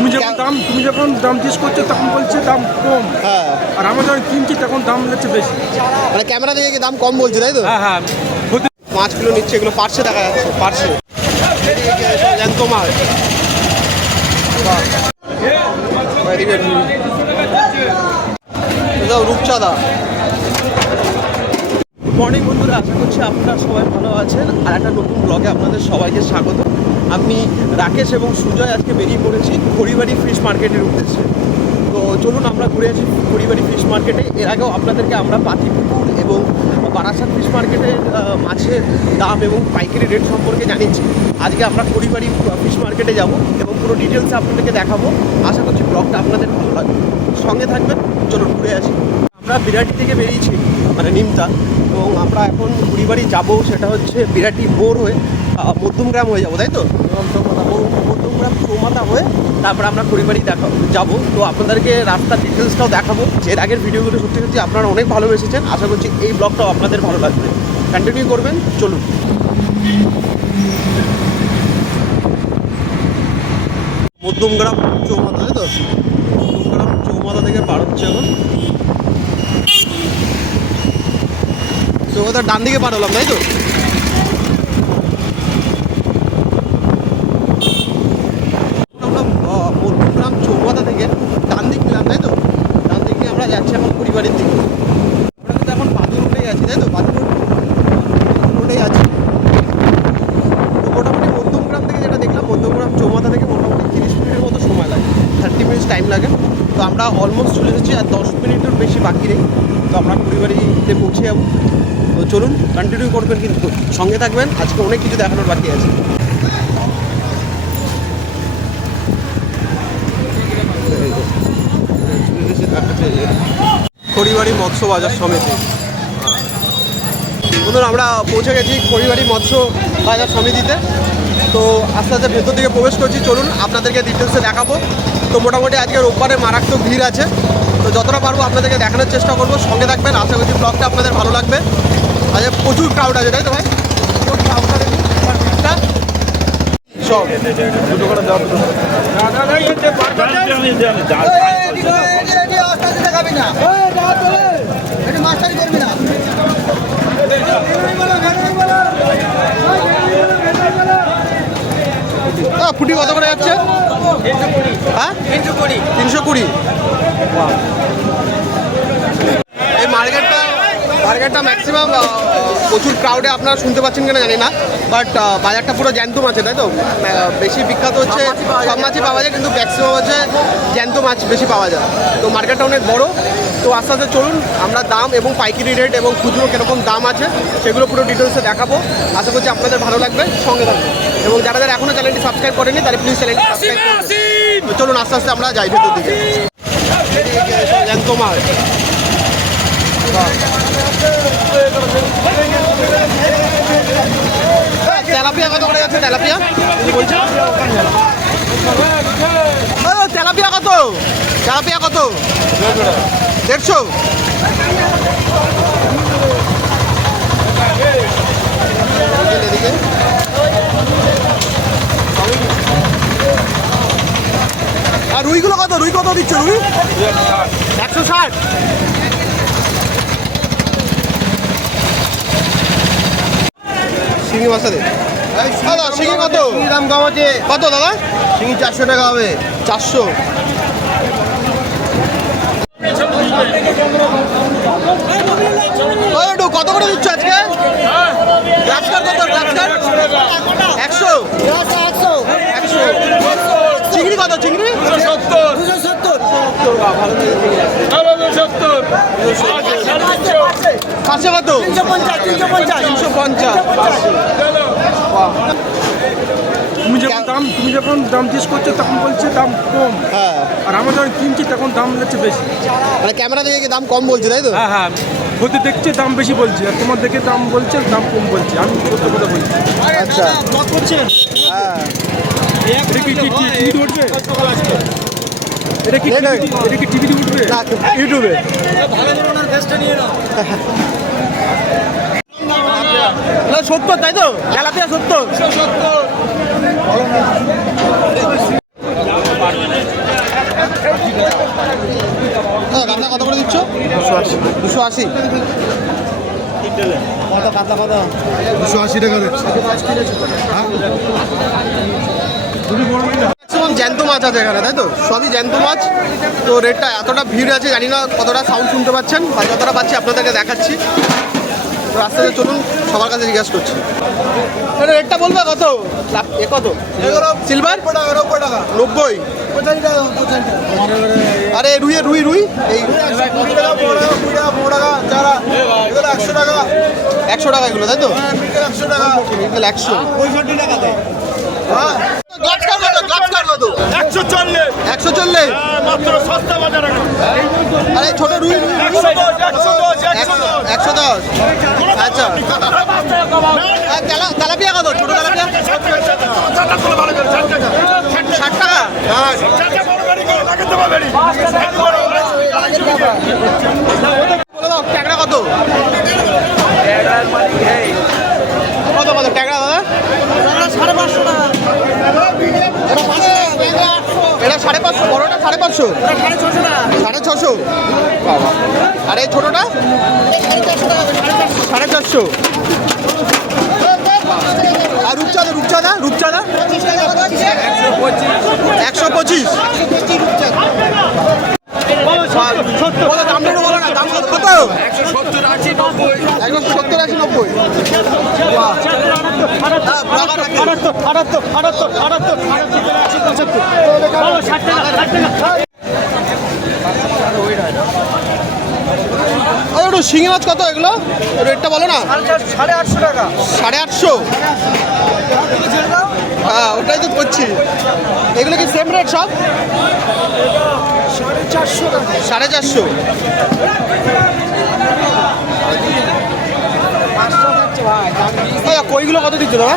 তুমি যখন দাম তুমি যখন দাম জিজ্ঞেস করছ তখন বলছে দাম কম। হ্যাঁ। আর আমরা যখন কিনছি তখন দাম হচ্ছে বেশি। মানে ক্যামেরা থেকে কি দাম কম বলছে তাই তো? হ্যাঁ হ্যাঁ। হতে মাছগুলো নিচ্ছে এগুলো পার্সে দেখা যাচ্ছে পার্সে জ্যান্ত। এদিকে রূপচাঁদা মর্নিং বন্ধুরা আশা করছি আপনারা সবাই ভালো আছেন। আর একটা নতুন ব্লগে আপনাদের সবাইকে স্বাগত। আমি রাকেশ এবং সুজয় আজকে বেরিয়ে পড়েছি খড়িবাড়ি ফিশ মার্কেটের উদ্দেশ্যে। তো চলুন আমরা ঘুরে আসি খড়িবাড়ি ফিশ মার্কেটে। এর আগেও আপনাদেরকে আমরা পাতিপুকুর এবং বারাসাত ফিশ মার্কেটের মাছের দাম এবং পাইকারি রেট সম্পর্কে জানিয়েছি। আজকে আমরা খড়িবাড়ি ফিশ মার্কেটে যাব এবং পুরো ডিটেলসে আপনাদেরকে দেখাবো। আশা করছি ব্লগটা আপনাদের ভালো লাগবে। সঙ্গে থাকবেন, চলুন ঘুরে আসি। আমরা বিরাটি থেকে বেরিয়েছি মানে নিমতা, এবং আমরা এখন কুড়িবাড়ি যাব, সেটা হচ্ছে বিরাটি মোড় হয়ে মধ্যমগ্রাম হয়ে যাব, তাই তো? মধ্যমগ্রাম চৌমাথা হয়ে তারপর আমরা কুড়িবাড়ি দেখা, যাব। তো আপনাদেরকে রাস্তার ডিটেলসটাও দেখাবো। এর আগের ভিডিওগুলো সত্যি সত্যি আপনারা অনেক ভালো ভালোবেসেছেন। আশা করছি এই ব্লগটাও আপনাদের ভালো লাগবে। কন্টিনিউ করবেন, চলুন। মধ্যমগ্রাম চৌমাথা, তাই তো? মধ্যমগ্রাম চৌমাথা থেকে পার হচ্ছে এখন। চৌমাথার ডান দিকে পার হলাম, তাই তো আমরা আহ, মধ্যমগ্রাম চৌমাথা থেকে ডান দিক নিলাম তাই তো ডান দিক নিয়ে আমরা যাচ্ছি এখন পরিবারের দিকে আমরা কিন্তু এখন বাদুর রোডেই আছি তাই তো বাদুর রোডেই আছি তো মোটামুটি মধ্যমগ্রাম থেকে যেটা দেখলাম মধ্যমগ্রাম চৌমাথা থেকে মোটামুটি তিরিশ মিনিটের মতো সময় লাগে থার্টি মিনিটস টাইম লাগে তো আমরা অলমোস্ট চলে এসেছি আর দশ মিনিটের বেশি বাকি নেই তো আমরা পরিবারিতে পৌঁছে যাব তো চলুন কন্টিনিউ করবেন কিন্তু সঙ্গে থাকবেন। আজকে অনেক কিছু দেখানোর বাকি আছে। খড়িবাড়ি মৎস্য বাজার সমিতি। বন্ধুরা, আমরা পৌঁছে গেছি খড়িবাড়ি মৎস্য বাজার সমিতিতে। তো আস্তে আস্তে ভেতর দিকে প্রবেশ করছি। চলুন, আপনাদেরকে ডিটেলসে দেখাবো। তো মোটামুটি আজকে রোববারে মারাত্মক ভিড় আছে। তো যতটা পারব আপনাদেরকে দেখানোর চেষ্টা করব। সঙ্গে থাকবেন। আশা করছি ব্লগটা আপনাদের ভালো লাগবে। আজকে প্রচুর ক্রাউড আছে তাই তো ভাই? সব দুটো করে দেওয়া দুটো করে। আহ, ফুটি কত করে যাচ্ছে? হ্যাঁ? তিনশো কুড়ি। তিনশো কুড়ি। মার্কেটটা ম্যাক্সিমাম প্রচুর ক্রাউডে আপনারা শুনতে পাচ্ছেন কিনা জানি না বাট বাজারটা পুরো জ্যান্ত মাছে তাই তো? বেশি বিখ্যাত হচ্ছে সব মাছই পাওয়া যায়। কিন্তু ম্যাক্সিমাম হচ্ছে জ্যান্ত মাছ বেশি পাওয়া যায়। তো মার্কেটটা অনেক বড় তো আস্তে আস্তে চলুন আমরা দাম এবং পাইকারি রেট এবং খুচরো কীরকম দাম আছে সেগুলো পুরো ডিটেলসে দেখাবো। আশা করছি আপনাদের ভালো লাগবে সঙ্গে থাকবে এবং যারা যারা এখনও চ্যানেলটি সাবস্ক্রাইব করেনি তারা প্লিজ চ্যানেলটি সাবস্ক্রাইব করুন চলুন আস্তে আস্তে আমরা যাই ভেতর দিকে। জ্যান্ত মাছ। তেলাপিয়া কত করে যাচ্ছে, তেলাপিয়া? কি তেলাপিয়া কত? তেলাপিয়া কত? দেড়শো? আর রুইগুলো কত? রুই কত দিচ্ছে, রুই? একশো ষাট। শিঙি মাছটা দে। দাদা শিঙি কত? দাম কম আছে। কত দাদা? শিঙি চারশো টাকা হবে। চারশো। কত করে দিচ্ছ আজকে? একশো। একশো চিংড়ি কত চিংড়ি? পাঁচশো কত তিনশো পঞ্চাশ তুমি যখন দাম তুমি যখন দাম জিজ্ঞেস করছ তখন বলছে দাম কম হ্যাঁ আর আমরা যখন কিনছি তখন দাম হচ্ছে বেশি মানে ক্যামেরা থেকে দাম কম বলছে তাই তো? হ্যাঁ হ্যাঁ। হতে দেখছে দাম বেশি বলছি। আর তোমার দেখে দাম বলছে দাম কম বলছি। আমি সত্য কথা বলছি। আচ্ছা। হ্যাঁ। এটা কি টিভিতে উঠবে এটা কি এটা কি টিভিতে উঠবে? না ইউটিউবে ভালো করে ওনার ফেসটা নিয়ে নাও সত্তর তাই তো? তেলাপিয়া সত্তর। হ্যাঁ, কত করে দিচ্ছ? দুশো আশি। দুশো আশি? দুশো আশি টাকা দিচ্ছি। ম্যাক্সিমাম জ্যান্ত মাছ আছে এখানে তাই তো? সবই জ্যান্ত মাছ। তো রেটটা এতটা ভিড় আছে জানি না কতটা সাউন্ড শুনতে পাচ্ছেন বা যতটা পাচ্ছি আপনাদেরকে দেখাচ্ছি। রাস্তাতে চলুন সবার কাছে জিজ্ঞাসা করছি। রেটটা বলবে কত? এ কত? সিলভার? নব্বই আরে রুই রুই রুই? এই একশো টাকা একশো টাকা। এগুলো তাই তো? একশো টাকা। একশো। পঁয়ষট্টি টাকা দেয় একশো চল্লিশ। একশো চল্লিশ? মাত্র সস্তা বাজার আরে ছোট রুই। একশো দশ একশো দশ একশো দশ। আচ্ছা। তেলাপিয়া কত? ছোট তেলাপিয়া? ষাট টাকা। বলে দাও ট্যাংরা কত কত কত ট্যাংরা দাদা সাড়ে পাঁচশো টাকা এটা সাড়ে পাঁচশো বড়টা সাড়ে পাঁচশো সাড়ে ছশো আর এই ছোটোটা সাড়ে চারশো আর রূপচাঁদা রূপচাঁদা রূপচাঁদা একশো পঁচিশ বলো দামটা বলো না দাম কত কত একশো সত্তর আশি নব্বই। হ্যাঁ। আর একটু শিঙি মাছ কত এগুলো? রেটটা বলো না। সাড়ে আটশো। টাকা সাড়ে আটশো হ্যাঁ ওটাই তো করছি। এগুলো কি সেম রেট সব? সাড়ে চারশো। কইগুলো কত দিচ্ছ দাদা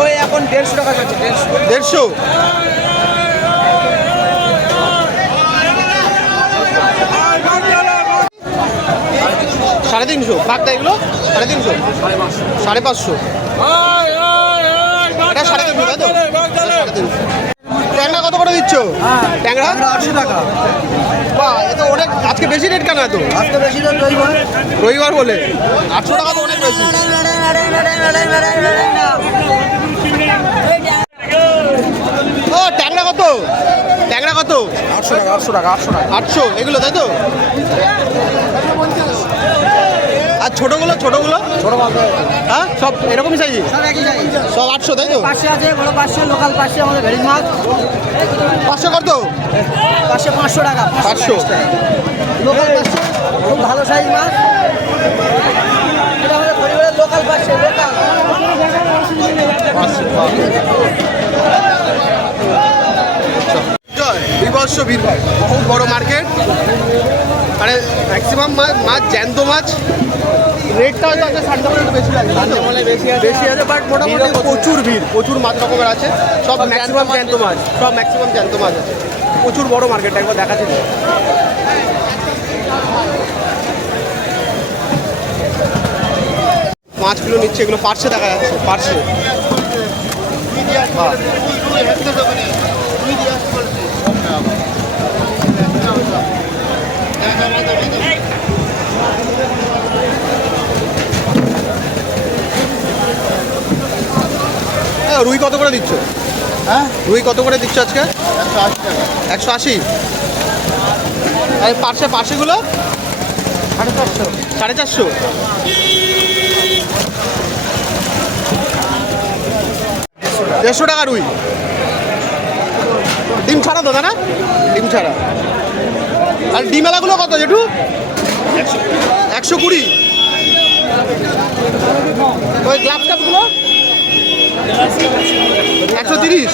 ওই এখন দেড়শো টাকা যাচ্ছে দেড়শো। দেড়শো? সাড়ে তিনশো। বাগদা এগুলো? সাড়ে তিনশো? সাড়ে পাঁচশো। এটা সাড়ে তিনশো তাই তো? সাড়ে তিনশো ট্যাংরা কত করে দিচ্ছ? ট্যাংরা? আটশো টাকা। বাহ এ তো অনেক আজকে বেশি রেট কেন এত? আজকে বেশি দাম রইব রবিবার বলে। আটশো টাকা তো অনেক বেশি। ও ট্যাংরা কত? ট্যাংরা কত? আটশো টাকা আটশো টাকা আটশো টাকা। আটশো এগুলো তাই তো? আর ছোটোগুলো? ছোটোগুলো হ্যাঁ। সব এরকমই সাইজ সব আটশো তাই তো? পাশে আছে বড় পাঁচশো লোকাল পাশে আমাদের ভেরিজ মাছ। পাঁচশো কত পাশে পাঁচশো টাকা পাঁচশো লোকাল পাশে খুব ভালো সাইজ মাছ। এটা আমাদের পরিবারের লোকাল পাশে লোকাল জয় বিবর্ষ বীর বহুত বড় মার্কেট। মানে ম্যাক্সিমাম মাছ জ্যান্ত মাছ। রেটটা হয়তো আজকে সানডে একটু বেশি লাগে। বেশি আছে। বেশি আছে বাট মোটামুটি প্রচুর ভিড়। প্রচুর মাছ রকমের আছে। সব ম্যাক্সিমাম জ্যান্ত মাছ। সব ম্যাক্সিমাম জ্যান্ত মাছ আছে। প্রচুর বড় মার্কেট একবার দেখাচ্ছি। মাছগুলো নিচ্ছে এগুলো পার্সে দেখা যাচ্ছে পার্সে বাহ হ্যাঁ, রুই কত করে দিচ্ছ? হ্যাঁ? রুই কত করে দিচ্ছ আজকে? একশো আশি আর পার্সে পার্সেগুলো সাড়ে চারশো। সাড়ে চারশো? দেড়শো টাকা রুই। ছাড়া তো না? ডিম ছাড়া। আর ডিমেলাগুলো কত জেঠু? একশো কুড়ি। ওই গ্লাস কাপগুলো একশো তিরিশ।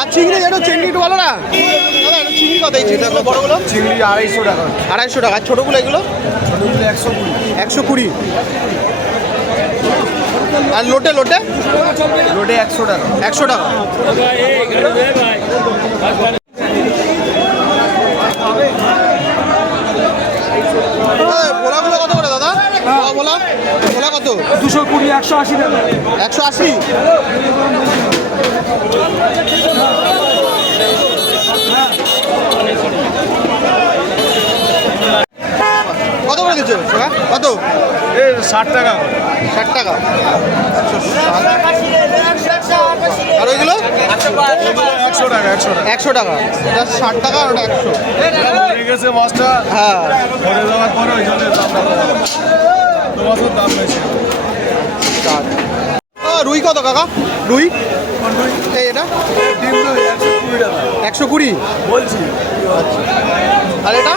আর চিংড়ি যেটা চিংড়ি একটু বলো না। দাদা চিংড়ি কত এই চিংড়িগুলো বড়গুলো? চিংড়ি আড়াইশো টাকা। আড়াইশো টাকা। আর ছোটোগুলো এগুলো? ছোটোগুলো একশো কুড়ি। একশো কুড়ি। আর লোটে লোটে? লোটে একশো টাকা। একশো টাকা। এই, ভোলাগুলো কত করে দাদা? ভোলা? ভোলা কত? দুশো কুড়ি একশো আশি টাকা। একশো আশি? চলছে কাকা? কত? এই ষাট টাকা। ষাট টাকা। আর ওইগুলো? একশো টাকা একশো টাকা। একশো টাকা। এটা ষাট টাকা আর ওটা একশো। গেছে মাছটা হ্যাঁ। যাওয়ার পরে ওই জন্য দাম বেশি। রুই কত কাকা? রুই? এই এটা? একশো কুড়ি? বলছি। আর এটা?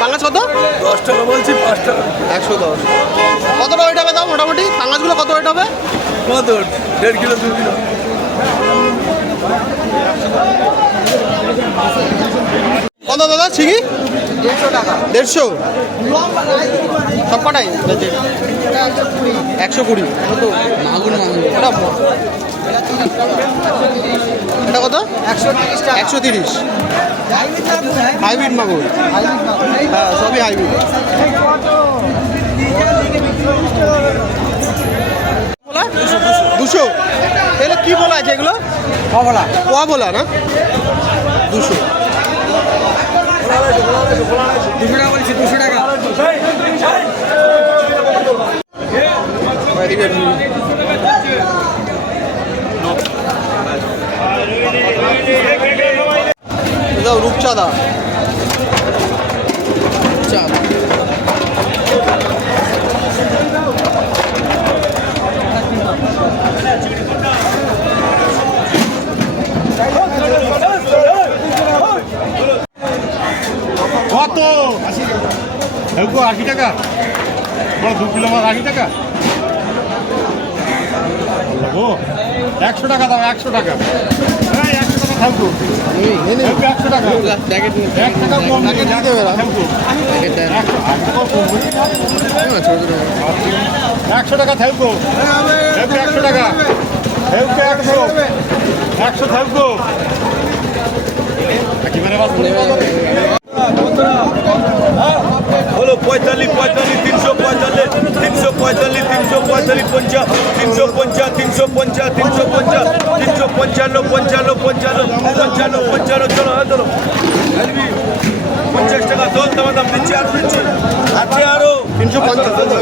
পাঙ্গাস কত? দশ টাকা বলছি পাঁচ টাকা একশো দশ। কতটা ওয়েট হবে দাও মোটামুটি? পাঙ্গাসগুলো কত ওয়েট হবে? কত দেড় কিলো দু কিলো। কত দাদা ছিঙি দেড়শো টাকা। দেড়শো? সব কটাই একশো কুড়ি। এটা এটা কত? একশো তিরিশ। হাইব্রিড মাগুর। হ্যাঁ সবই হাইব্রিড। দুশো। এগুলো কি বলা আছে এগুলো? কমলা পোয়া বলা না? দুশো। দুশো টাকা বলছি দুশো টাকা। এদিকে দাও রূপচাঁদা চাঁদ কত এগুলো আশি টাকা বড় দু কিলো মাছ আশি টাকা ও একশো টাকা দাও একশো টাকা। একশো টাকা থাকব একশো টাকা। একশো থাকব একেবারে বাস হলো পঁয়তাল্লিশ পঁয়তাল্লিশ তিনশো পঁয়তাল্লিশ তিনশো পঁয়তাল্লিশ তিনশো পঁয়তাল্লিশ পঞ্চাশ তিনশো পঞ্চাশ তিনশো পঞ্চাশ তিনশো পঞ্চাশ তিনশো পঞ্চান্ন পঞ্চান্ন পঞ্চান্ন পঞ্চান্ন পঞ্চান্ন চলো হ্যাঁ চলো আসবি পঞ্চাশ টাকা দল দাম দাম দিচ্ছি আর দিচ্ছি আছে আরও তিনশো পঞ্চাশ চলো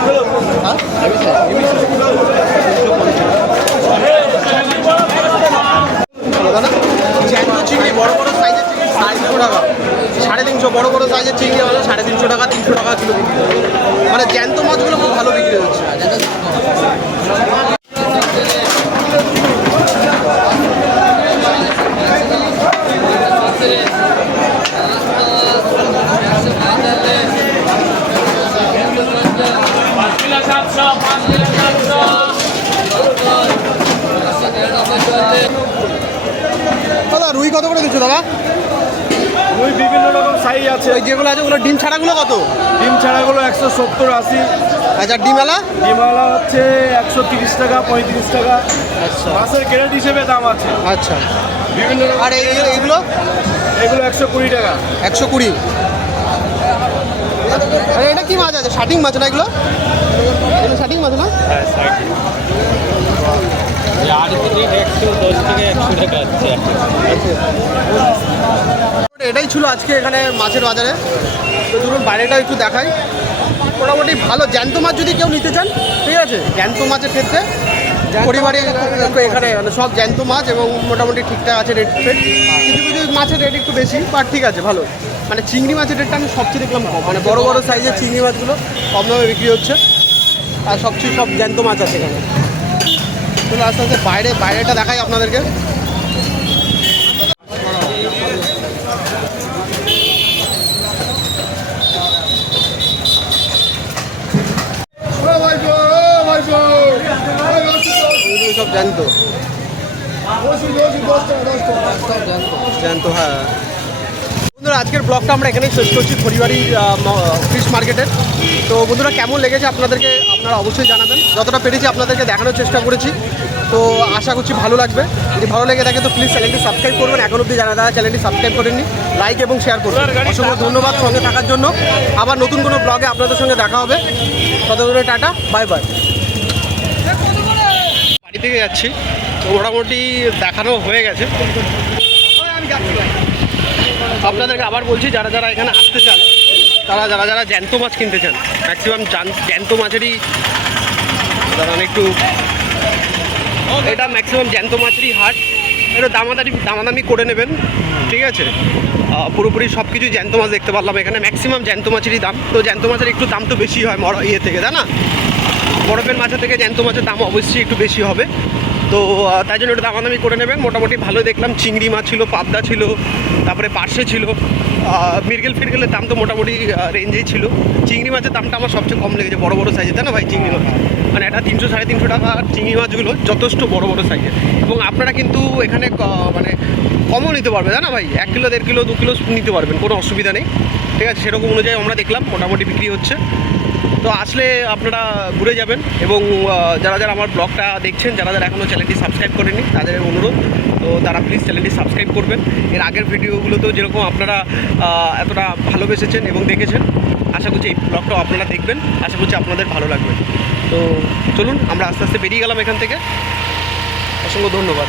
চলো জ্যান্ত চিংড়ি বড় বড় সাইজের চিংড়ি সাড়ে তিনশো টাকা সাড়ে তিনশো বড় বড় সাইজের চিংড়ি আমাদের সাড়ে তিনশো টাকা তিনশো টাকা কিলো বিক্রি হয়। মানে জ্যান্ত মাছগুলো খুব ভালো বিক্রি হচ্ছে দাদা রুই কত করে দিচ্ছ দাদা? ওই বিভিন্ন রকম সাইজ আছে। ওই যেগুলো আছে ওগুলো ডিম ছাড়াগুলো কত? ডিম ছাড়াগুলো একশো সত্তর আশি। আচ্ছা ডিমালা ডিমালা হচ্ছে একশো তিরিশ টাকা পঁয়ত্রিশ টাকা। আচ্ছা। মাছের গ্রেড হিসেবে দাম আছে। আচ্ছা। বিভিন্ন রকম আর এই এইগুলো? এগুলো একশো কুড়ি টাকা। একশো কুড়ি। আরে এটা কি মাছ আছে? শাটিং মাছ না এগুলো? এগুলো শাটিং মাছ না? এটাই ছিল আজকে এখানে মাছের বাজারে। তো ধরুন বাইরেটা একটু দেখাই। মোটামুটি ভালো জ্যান্ত মাছ যদি কেউ নিতে চান ঠিক আছে? জ্যান্ত মাছের ক্ষেত্রে পরিবারে এখানে মানে সব জ্যান্ত মাছ এবং মোটামুটি ঠিকঠাক আছে রেট ফেট। কিছু কিছু মাছের রেট একটু বেশি বাট ঠিক আছে ভালো। মানে চিংড়ি মাছের রেটটা আমি সবচেয়ে দেখলাম কম। মানে বড় বড় সাইজের চিংড়ি মাছগুলো কম দামে বিক্রি হচ্ছে। আর সবচেয়ে সব জ্যান্ত মাছ আছে এখানে। চলো আস্তে আস্তে বাইরে বাইরেটা দেখাই আপনাদেরকে। এগুলো সব জানতো। জানতো হ্যাঁ। বন্ধুরা আজকের ব্লগটা আমরা এখানেই শেষ করছি খড়িবাড়ি ফিশ মার্কেটের তো বন্ধুরা কেমন লেগেছে আপনাদেরকে? আপনারা অবশ্যই জানাবেন। যতটা পেরেছি আপনাদেরকে দেখানোর চেষ্টা করেছি। তো আশা করছি ভালো লাগবে। যদি ভালো লেগে থাকে তো প্লিজ চ্যানেলটি সাবস্ক্রাইব করবেন। এখন অবধি যারা যারা চ্যানেলটি সাবস্ক্রাইব করেননি লাইক এবং শেয়ার করবেন। অসংখ্য ধন্যবাদ সঙ্গে থাকার জন্য। আবার নতুন কোনো ব্লগে আপনাদের সঙ্গে দেখা হবে। ততক্ষণে টাটা বাই বাই বাড়ি থেকে যাচ্ছি। তো মোটামুটি দেখানো হয়ে গেছে। আপনাদেরকে আবার বলছি, যারা যারা এখানে আসতে চান, তারা যারা যারা জ্যান্ত মাছ কিনতে চান ম্যাক্সিমাম জ্যান্ত মাছেরই দাঁড়ান একটু এটা ম্যাক্সিমাম জ্যান্ত মাছেরই হাট। এটা দামাদারি দামাদামি করে নেবেন, ঠিক আছে? পুরোপুরি সব কিছু জ্যান্ত মাছ দেখতে পারলাম এখানে ম্যাক্সিমাম জ্যান্ত মাছেরই দাম। তো জ্যান্ত মাছের একটু দাম তো বেশি হয় মর ইয়ে থেকে, তাই না? বরফের মাছের থেকে জ্যান্ত মাছের দাম অবশ্যই একটু বেশি হবে। তো তাই জন্য একটু দামাদামি করে নেবেন। মোটামুটি ভালো দেখলাম, চিংড়ি মাছ ছিল, পাবদা ছিল, তারপরে পার্শে ছিল। মিরগেল ফিরগেলের দাম তো মোটামুটি রেঞ্জেই ছিল। চিংড়ি মাছের দামটা আমার সবচেয়ে কম লেগেছে, বড় বড় সাইজে তাই না ভাই? চিংড়ি মাছ। মানে একটা তিনশো, সাড়ে তিনশো টাকা চিংড়ি মাছগুলো যথেষ্ট বড় বড় সাইজের। এবং আপনারা কিন্তু এখানে মানে কমও নিতে পারবে তাই না ভাই? এক কিলো, দেড় কিলো, দু কিলো নিতে পারবেন, কোনো অসুবিধা নেই। ঠিক আছে, সেরকম অনুযায়ী আমরা দেখলাম, মোটামুটি বিক্রি হচ্ছে। তো আসলে আপনারা ঘুরে যাবেন এবং যারা যারা আমার ব্লগটা দেখছেন, যারা যারা এখনও চ্যানেলটি সাবস্ক্রাইব করেনি তাদের অনুরোধ। তো তারা প্লিজ চ্যানেলটি সাবস্ক্রাইব করবেন। এর আগের ভিডিওগুলোতেও যেরকম আপনারা এতটা ভালোবেসেছেন এবং দেখেছেন, আশা করছি এই ব্লগটাও আপনারা দেখবেন। আশা করছি আপনাদের ভালো লাগবে। তো চলুন আমরা আস্তে আস্তে বেরিয়ে গেলাম এখান থেকে। অসংখ্য ধন্যবাদ।